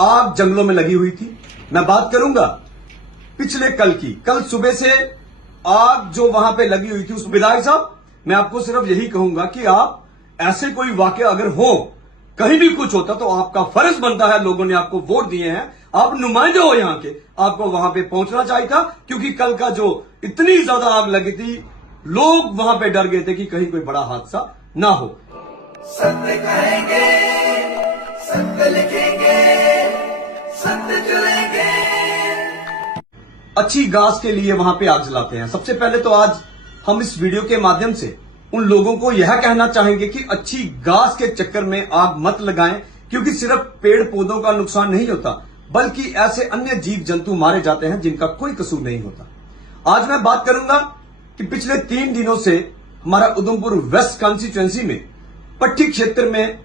आग जंगलों में लगी हुई थी। मैं बात करूंगा पिछले कल की। कल सुबह से आग जो वहां पे लगी हुई थी, उस विधायक साहब मैं आपको सिर्फ यही कहूंगा कि आप ऐसे कोई वाकया अगर हो, कहीं भी कुछ होता तो आपका फर्ज बनता है, लोगों ने आपको वोट दिए हैं, आप नुमाइंदे हो यहां के, आपको वहां पे पहुंचना चाहिए था। क्योंकि कल का जो इतनी ज्यादा आग लगी थी, लोग वहां पे डर गए थे कि कहीं कोई बड़ा हादसा ना हो। सत्य कहेंगे, सत्य लिखेंगे, सत्य चलेंगे। अच्छी घास के लिए वहां पे आग जलाते हैं। सबसे पहले तो आज हम इस वीडियो के माध्यम से उन लोगों को यह कहना चाहेंगे कि अच्छी घास के चक्कर में आग मत लगाएं, क्योंकि सिर्फ पेड़ पौधों का नुकसान नहीं होता, बल्कि ऐसे अन्य जीव जंतु मारे जाते हैं जिनका कोई कसूर नहीं होता। आज मैं बात करूंगा कि पिछले 3 दिनों से हमारा उधमपुर वेस्ट कॉन्स्टिट्यूएंसी में पट्टी क्षेत्र में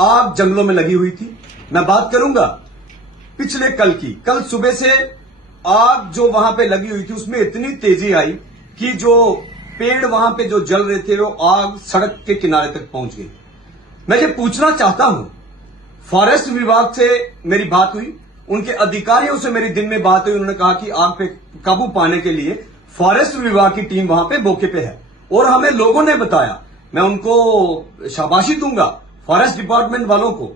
आग जंगलों में लगी हुई थी। मैं बात करूंगा पिछले कल की। कल सुबह से आग जो वहां पे लगी हुई थी, उसमें इतनी तेजी आई कि जो पेड़ वहां पे जो जल रहे थे, वो आग सड़क के किनारे तक पहुंच गई। मैं ये पूछना चाहता हूं, फॉरेस्ट विभाग से मेरी बात हुई, उनके अधिकारियों से मेरी दिन में बात हुई। उन्होंने कहा कि आग पे काबू पाने के लिए फॉरेस्ट विभाग की टीम वहां पे मौके पे है, और हमें लोगों ने बताया, मैं उनको शाबाशी दूंगा फॉरेस्ट डिपार्टमेंट वालों को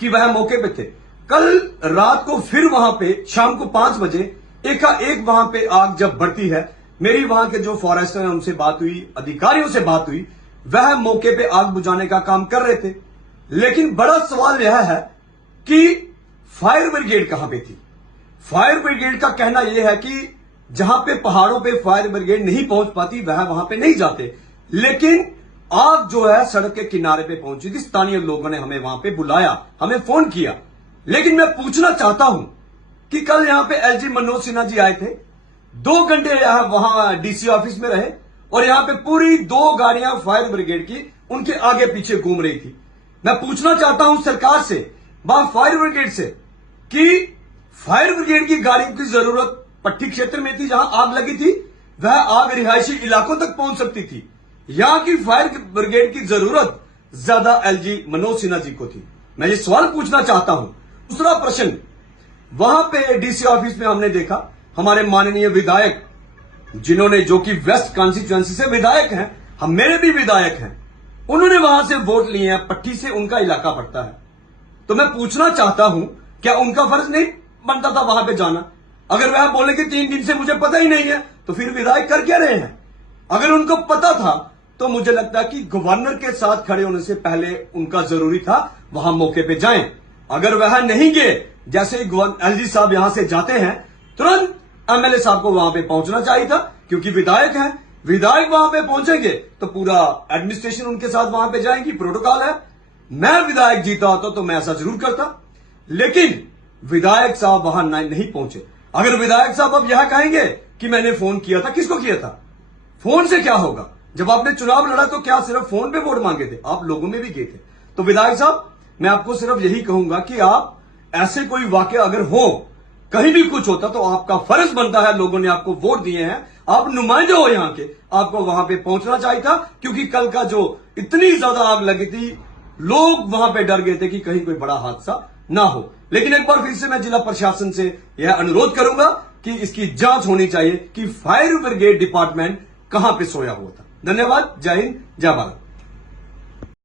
कि वह मौके पे थे। कल रात को फिर वहां पे शाम को 5 बजे एकाएक वहां पे आग जब बढ़ती है, मेरी वहां के जो फॉरेस्टर हैं उनसे बात हुई, अधिकारियों से बात हुई, वह मौके पे आग बुझाने का काम कर रहे थे। लेकिन बड़ा सवाल यह है कि फायर ब्रिगेड कहां पे थी। फायर ब्रिगेड का कहना यह है कि जहां पे पहाड़ों पे फायर ब्रिगेड नहीं पहुंच पाती, वह वहां पे नहीं जाते। लेकिन आग जो है सड़क के किनारे पे पहुंची थी। स्थानीय लोगों ने हमें वहां पे बुलाया, हमें फोन किया। लेकिन मैं पूछना चाहता हूं कि कल यहां पे एलजी मनोज सिन्हा जी आए थे, 2 घंटे यहां वहां डीसी ऑफिस में रहे, और यहां पे पूरी 2 गाड़ियां फायर ब्रिगेड की उनके आगे पीछे घूम रही थी। मैं पूछना चाहता हूं सरकार से, वहां फायर ब्रिगेड से, कि फायर ब्रिगेड की गाड़ियों की जरूरत पट्टी क्षेत्र में थी, जहां आग लगी थी, वह आग रिहायशी इलाकों तक पहुंच सकती थी। यहां की फायर ब्रिगेड की जरूरत ज्यादा एलजी मनोज सिन्हा जी को थी। मैं ये सवाल पूछना चाहता हूं। दूसरा प्रश्न, वहां पे डीसी ऑफिस में हमने देखा हमारे माननीय विधायक, जिन्होंने, जो कि वेस्ट कॉन्स्टिट्यूएंसी से विधायक हैं, हम मेरे भी विधायक हैं, उन्होंने वहां से वोट लिए हैं। पट्टी से उनका इलाका पड़ता है। तो मैं पूछना चाहता हूं, क्या उनका फर्ज नहीं बनता था वहां पे जाना? अगर वह बोले कि 3 दिन से मुझे पता ही नहीं है, तो फिर विधायक कर क्या रहे हैं? अगर उनको पता था तो मुझे लगता है कि गवर्नर के साथ खड़े होने से पहले उनका जरूरी था वहां मौके पे जाएं। अगर वह नहीं गए, जैसे ही एलजी साहब यहां से जाते हैं, तुरंत एमएलए साहब को वहां पे पहुंचना चाहिए था, क्योंकि विधायक हैं। विधायक वहां पे पहुंचेंगे तो पूरा एडमिनिस्ट्रेशन उनके साथ वहां पे जाएंगी, प्रोटोकॉल है। मैं विधायक जीता होता तो मैं ऐसा जरूर करता, लेकिन विधायक साहब वहां नहीं पहुंचे। अगर विधायक साहब अब यह कहेंगे कि मैंने फोन किया था, किसको किया था? फोन से क्या होगा? जब आपने चुनाव लड़ा तो क्या सिर्फ फोन पे वोट मांगे थे? आप लोगों में भी गए थे। तो विधायक साहब, मैं आपको सिर्फ यही कहूंगा कि आप ऐसे कोई वाकया अगर हो, कहीं भी कुछ होता, तो आपका फर्ज बनता है, लोगों ने आपको वोट दिए हैं, आप नुमाइंदे हो यहां के, आपको वहां पे पहुंचना चाहिए था। क्योंकि कल का जो इतनी ज्यादा आग लगी थी, लोग वहां पे डर गए थे कि कहीं कोई बड़ा हादसा ना हो। लेकिन एक बार फिर से मैं जिला प्रशासन से यह अनुरोध करूंगा कि इसकी जांच होनी चाहिए कि फायर ब्रिगेड डिपार्टमेंट कहां पे सोया हुआ था। धन्यवाद। जय हिंद, जय भारत।